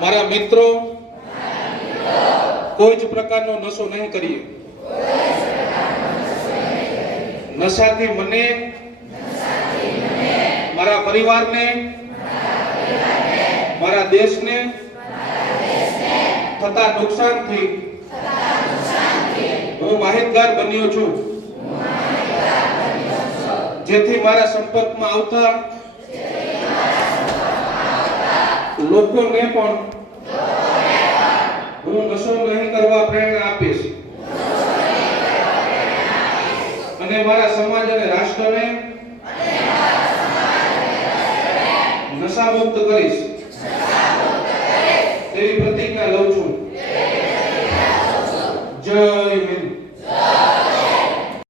મારા મિત્રો કોઈ જ પ્રકારનો નશો નહીં કરીએ. નશાથી મને, મારા પરિવારને, મારા દેશને થતા નુકસાનથી હું માહિતગાર બન્યો છું, જેથી મારા સંપર્કમાં આવતા લોકોને પણ હું નશો નહીં કરવા પ્રેરણા આપીશ અને મારા સમાજ અને રાષ્ટ્રને નશામુક્ત કરીશ તેવી પ્રતિજ્ઞા લઉં છું. જય હિન્દ.